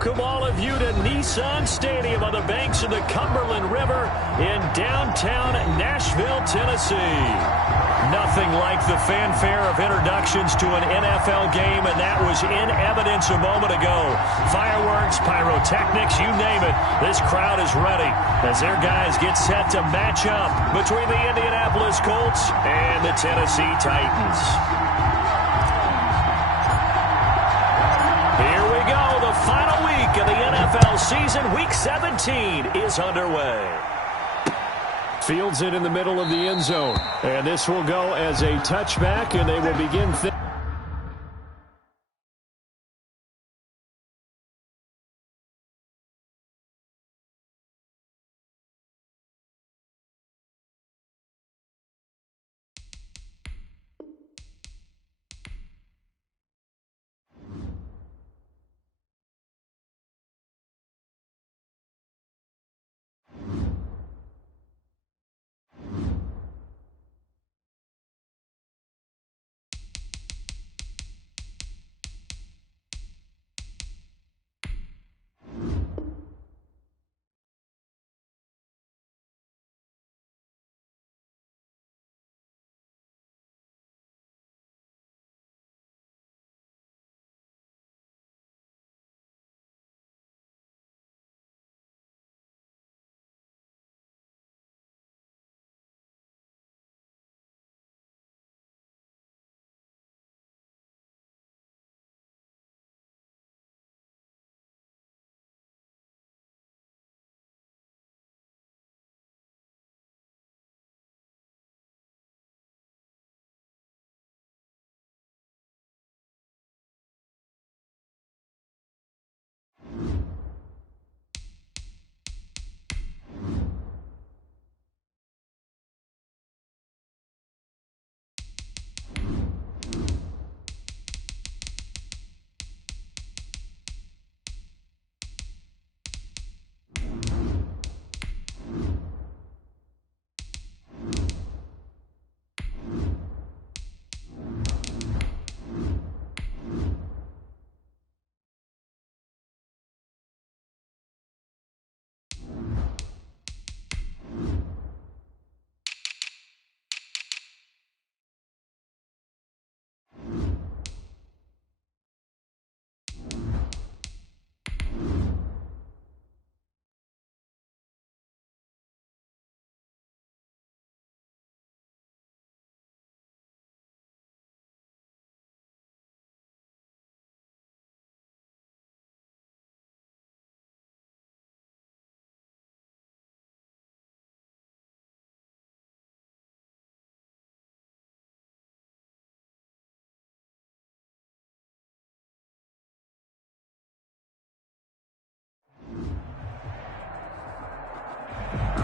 Welcome all of you to Nissan Stadium on the banks of the Cumberland River in downtown Nashville, Tennessee. Nothing like the fanfare of introductions to an NFL game, and that was in evidence a moment ago. Fireworks, pyrotechnics, you name it. This crowd is ready as their guys get set to match up between the Indianapolis Colts and the Tennessee Titans. Here we go. The final week of the NFL season, Week 17, is underway. Fields it in the middle of the end zone. And this will go as a touchback, and they will begin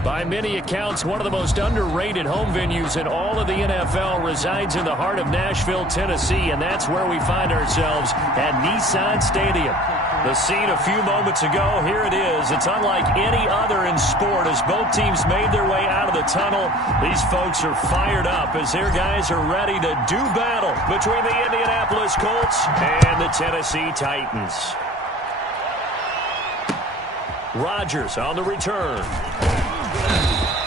by many accounts, one of the most underrated home venues in all of the NFL resides in the heart of Nashville, Tennessee, and that's where we find ourselves at Nissan Stadium. The scene a few moments ago, here it is. It's unlike any other in sport as both teams made their way out of the tunnel. These folks are fired up as their guys are ready to do battle between the Indianapolis Colts and the Tennessee Titans. Rodgers on the return.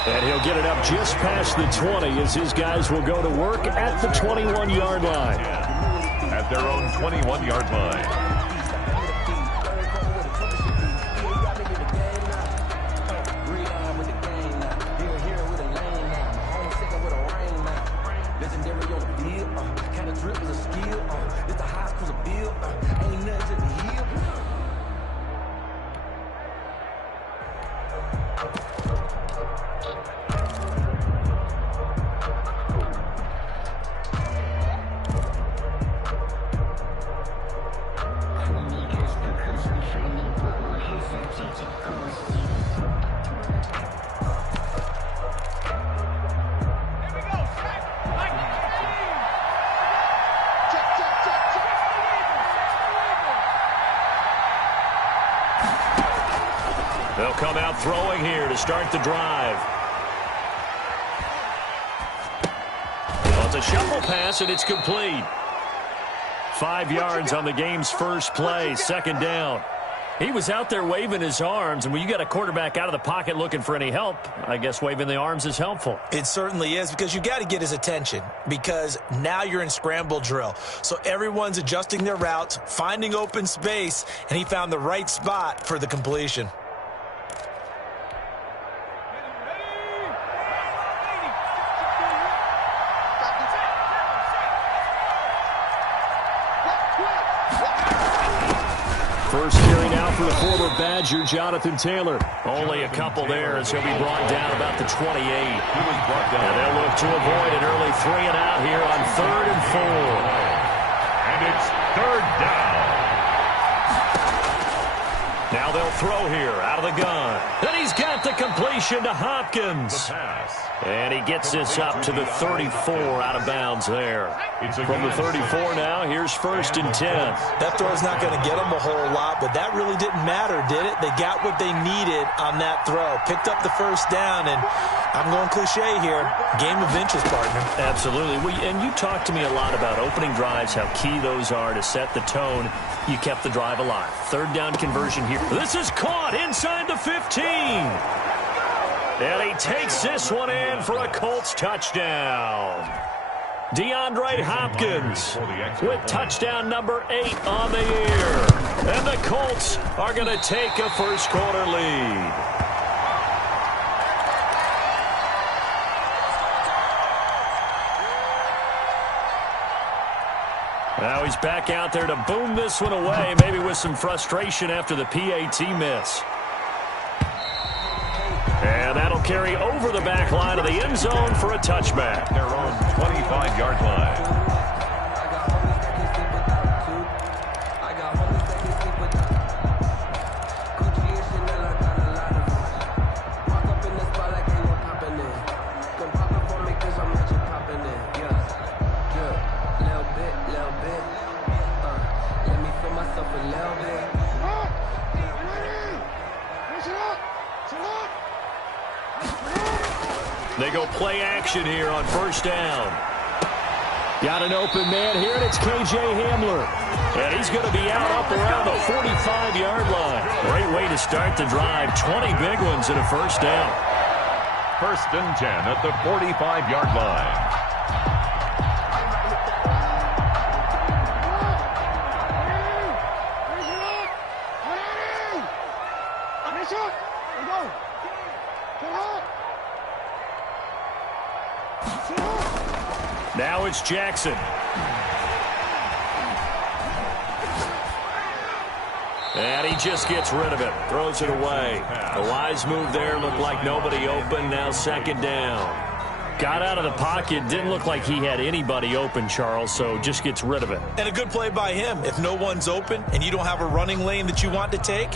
And he'll get it up just past the 20 as his guys will go to work at the 21-yard line. At their own 21-yard line. They'll come out throwing here to start the drive. Well, it's a shuffle pass, and it's complete. 5 yards on the game's first play, second down. He was out there waving his arms, and when you got a quarterback out of the pocket looking for any help, I guess waving the arms is helpful. It certainly is, because you got to get his attention, because now you're in scramble drill. So everyone's adjusting their routes, finding open space, and he found the right spot for the completion. First carry now for the former Badger, Jonathan Taylor. Only a couple there as he'll be brought down about the 28. He was brought down. And they'll look to avoid an early 3 and out here on 3rd and 4. And it's 3rd down. Now they'll throw here out of the gun. Then he's got the completion to Hopkins. The pass. And he gets this up to the 34 out of bounds there. From the 34 now, here's 1st and 10. That throw's not going to get them a whole lot, but that really didn't matter, did it? They got what they needed on that throw. Picked up the 1st down, and I'm going cliche here. Game of inches, partner. Absolutely. And you talked to me a lot about opening drives, how key those are to set the tone. You kept the drive alive. 3rd down conversion here. This is caught inside the 15. And he takes this one in for a Colts touchdown. DeAndre Hopkins with touchdown number 8 on the year. And the Colts are going to take a first-quarter lead. Now he's back out there to boom this one away, maybe with some frustration after the PAT miss. And that'll carry over the back line of the end zone for a touchback. Their own 25-yard line. They go play action here on 1st down. Got an open man here, and it's K.J. Hamler. And he's going to be out up around the 45-yard line. Great way to start the drive. 20 big ones and a 1st down. 1st and 10 at the 45-yard line. Now it's Jackson. And he just gets rid of it. Throws it away. The wise move there. Looked like nobody open. Now 2nd down. Got out of the pocket. Didn't look like he had anybody open, Charles, so just gets rid of it. And a good play by him. If no one's open and you don't have a running lane that you want to take,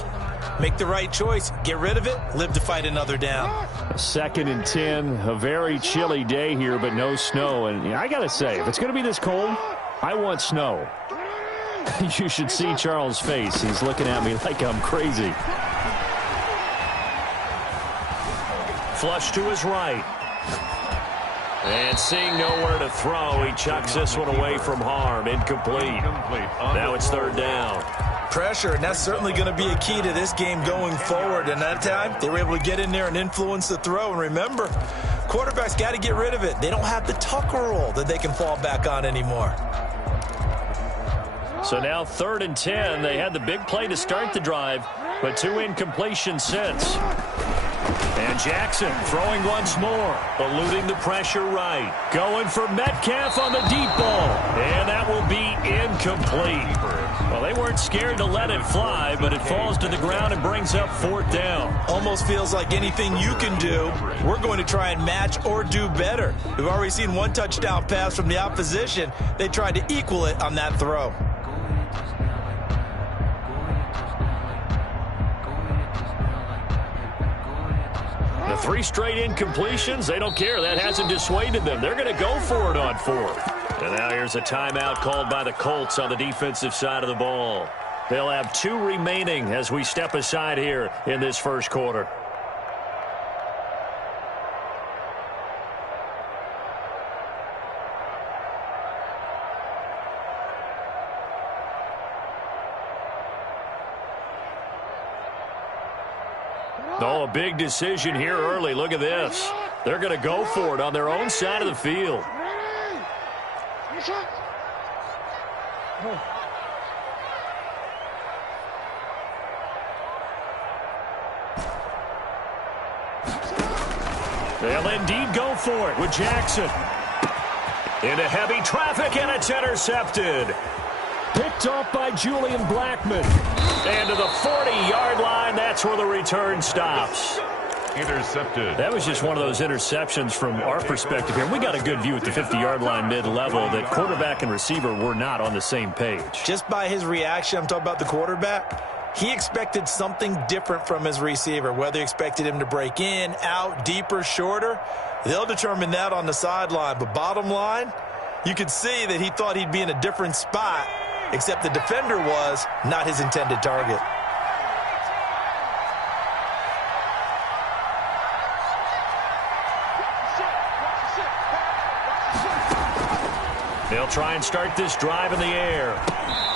make the right choice. Get rid of it. Live to fight another down. 2nd and 10. A very chilly day here, but no snow. And I got to say, if it's going to be this cold, I want snow. You should see Charles' face. He's looking at me like I'm crazy. Flush to his right. And seeing nowhere to throw, he chucks this one away from harm. Incomplete. Now it's 3rd down. Pressure, and that's certainly going to be a key to this game going forward. And that time, they were able to get in there and influence the throw. And remember, quarterbacks got to get rid of it. They don't have the tucker roll that they can fall back on anymore. So now 3rd and 10. They had the big play to start the drive, but 2 incompletions since. And Jackson throwing once more, eluding the pressure right. Going for Metcalf on the deep ball. And that will be incomplete. Well, they weren't scared to let it fly, but it falls to the ground and brings up 4th down. Almost feels like anything you can do, we're going to try and match or do better. We've already seen 1 touchdown pass from the opposition. They tried to equal it on that throw. The 3 straight incompletions, they don't care. That hasn't dissuaded them. They're going to go for it on 4th. And now here's a timeout called by the Colts on the defensive side of the ball. They'll have 2 remaining as we step aside here in this first quarter. Oh, a big decision here early. Look at this. They're going to go for it on their own side of the field. They'll indeed go for it with Jackson. Into heavy traffic, and it's intercepted. Picked off by Julian Blackmon. And to the 40-yard line, that's where the return stops. Intercepted. That was just one of those interceptions from our perspective here. We got a good view at the 50-yard line mid-level that quarterback and receiver were not on the same page. Just by his reaction, I'm talking about the quarterback, he expected something different from his receiver. Whether he expected him to break in, out, deeper, shorter, they'll determine that on the sideline. But bottom line, you could see that he thought he'd be in a different spot, except the defender was not his intended target. They'll try and start this drive in the air.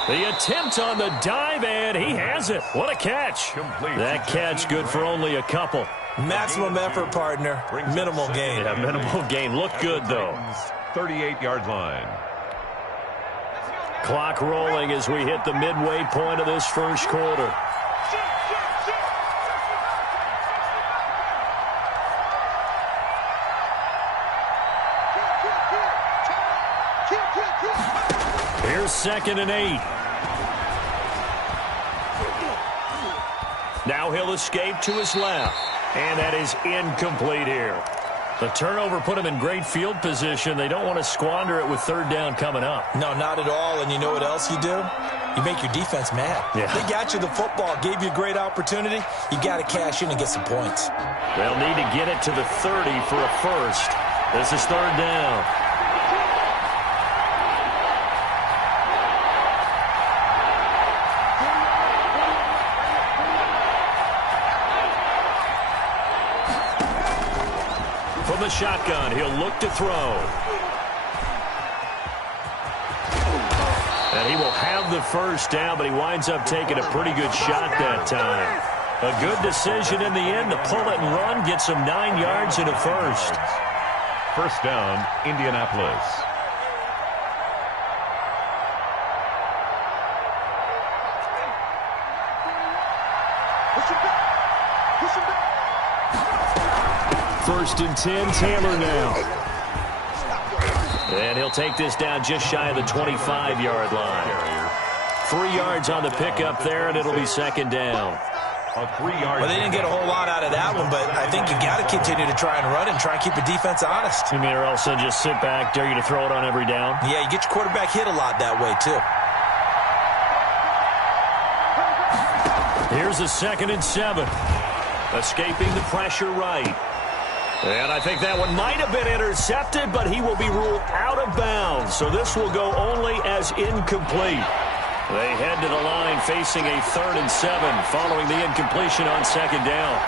The attempt on the dive, and he has it. What a catch. That catch good for only a couple. Maximum effort, partner. Minimal gain. Yeah, minimal gain. Looked good, though. 38-yard line. Clock rolling as we hit the midway point of this first quarter. Here's 2nd and 8. Now he'll escape to his left. And that is incomplete here. The turnover put him in great field position. They don't want to squander it with 3rd down coming up. No, not at all. And you know what else you do? You make your defense mad. Yeah. They got you the football, gave you a great opportunity. You got to cash in and get some points. They'll need to get it to the 30 for a first. This is 3rd down. From the shotgun, he'll look to throw. And he will have the first down, but he winds up taking a pretty good shot that time. A good decision in the end to pull it and run, get some 9 yards and a first. First down, Indianapolis. First and 10, Taylor now. And he'll take this down just shy of the 25-yard line. 3 yards on the pickup there, and it'll be 2nd down. Well, they didn't get a whole lot out of that one, but I think you got to continue to try and run and try and keep the defense honest. You mean, or else they'll just sit back, dare you to throw it on every down? Yeah, you get your quarterback hit a lot that way, too. Here's a 2nd and 7. Escaping the pressure right. And I think that one might have been intercepted, but he will be ruled out of bounds. So this will go only as incomplete. They head to the line facing a 3rd and 7 following the incompletion on 2nd down.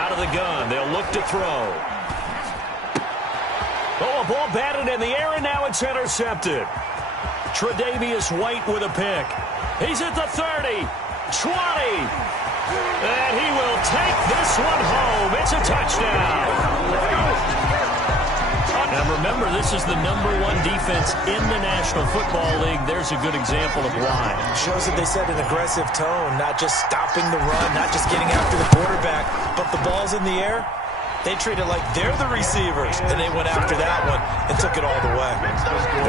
Out of the gun, they'll look to throw. Oh, a ball batted in the air, and now it's intercepted. Tre'Davious White with a pick. He's at the 30, 20, and he will take this one home. It's a touchdown. Now remember, this is the #1 defense in the National Football League. There's a good example of why. Shows that they set an aggressive tone, not just stopping the run, not just getting after the quarterback, but the ball's in the air. They treat it like they're the receivers, and they went after that one and took it all the way.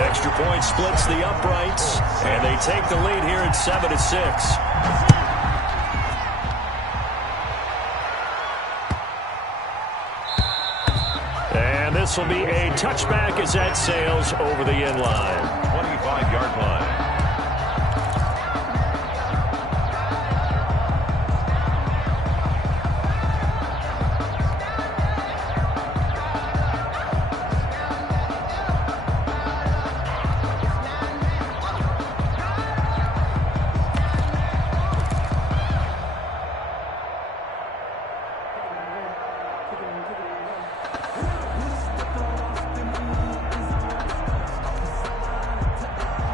Extra point splits the uprights, and they take the lead here at 7-6. And this will be a touchback as that sails over the end line. 25-yard line.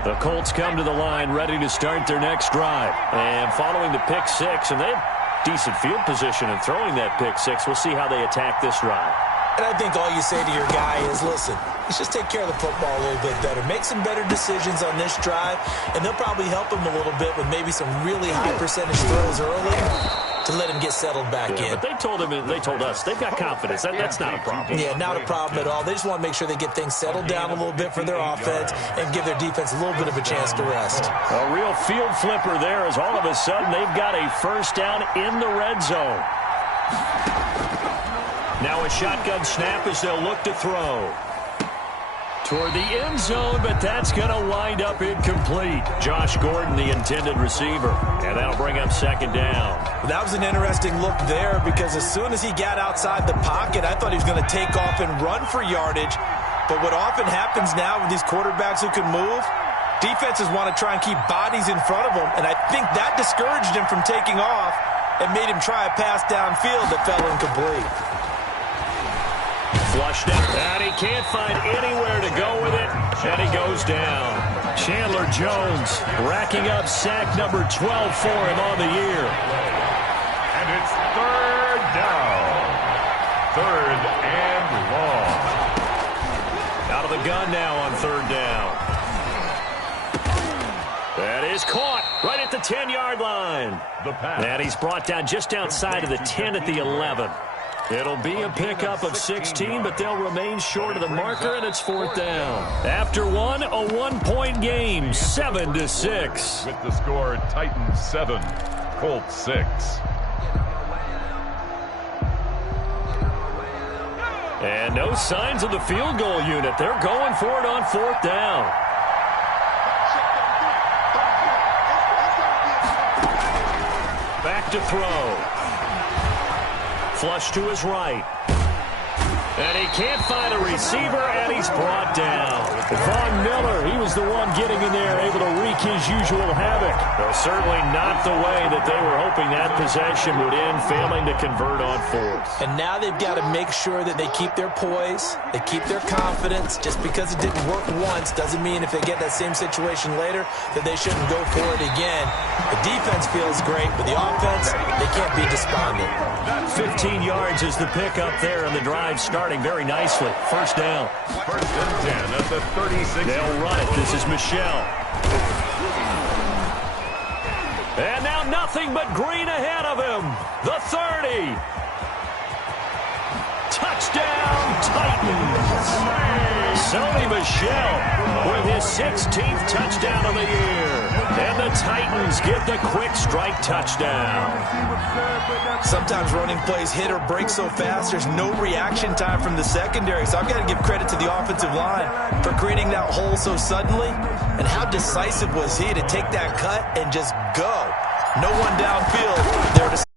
The Colts come to the line ready to start their next drive. And following the pick six, and they have decent field position in throwing that pick six. We'll see how they attack this drive. And I think all you say to your guy is, listen, let's just take care of the football a little bit better. Make some better decisions on this drive, and they'll probably help him a little bit with maybe some really high percentage throws early to let him get settled back in. But they told us they've got confidence. That's not a problem. Yeah, not a problem at all. They just want to make sure they get things settled down a little bit for their offense and give their defense a little bit of a chance to rest. A real field flipper there as all of a sudden they've got a first down in the red zone. Now a shotgun snap as they'll look to throw. Toward the end zone, but that's going to wind up incomplete. Josh Gordon, the intended receiver. And that'll bring up second down. That was an interesting look there because as soon as he got outside the pocket, I thought he was going to take off and run for yardage. But what often happens now with these quarterbacks who can move, defenses want to try and keep bodies in front of them. And I think that discouraged him from taking off and made him try a pass downfield that fell incomplete. Flushed up, and he can't find anywhere to go with it, and he goes down. Chandler Jones racking up sack number 12 for him on the year. And it's third down. Third and long. Out of the gun now on third down. That is caught right at the 10-yard line. The pass. And he's brought down just outside of the 10 at the 11. It'll be a pickup of 16, but they'll remain short of the marker, and it's fourth down. After one, a one-point game, 7-6. With the score, Titans 7, Colts 6. And no signs of the field goal unit. They're going for it on fourth down. Back to throw. Flush to his right. And he can't find a receiver, and he's brought down. Von Miller, he was the one getting in there, able to wreak his usual havoc. Though certainly not the way that they were hoping that possession would end, failing to convert on fourth. And now they've got to make sure that they keep their poise, they keep their confidence. Just because it didn't work once doesn't mean if they get that same situation later that they shouldn't go for it again. The defense feels great, but the offense, they can't be despondent. 15 yards is the pickup there, and the drive starting very nicely. First down. First and 10 at the 36. They'll run it. This is Michelle. And now nothing but green ahead of him. The 30. Touchdown, Titans. Sony Michel with his 16th touchdown of the year. And the Titans get the quick strike touchdown. Sometimes running plays hit or break so fast, there's no reaction time from the secondary. So I've got to give credit to the offensive line for creating that hole so suddenly. And how decisive was he to take that cut and just go. No one downfield there to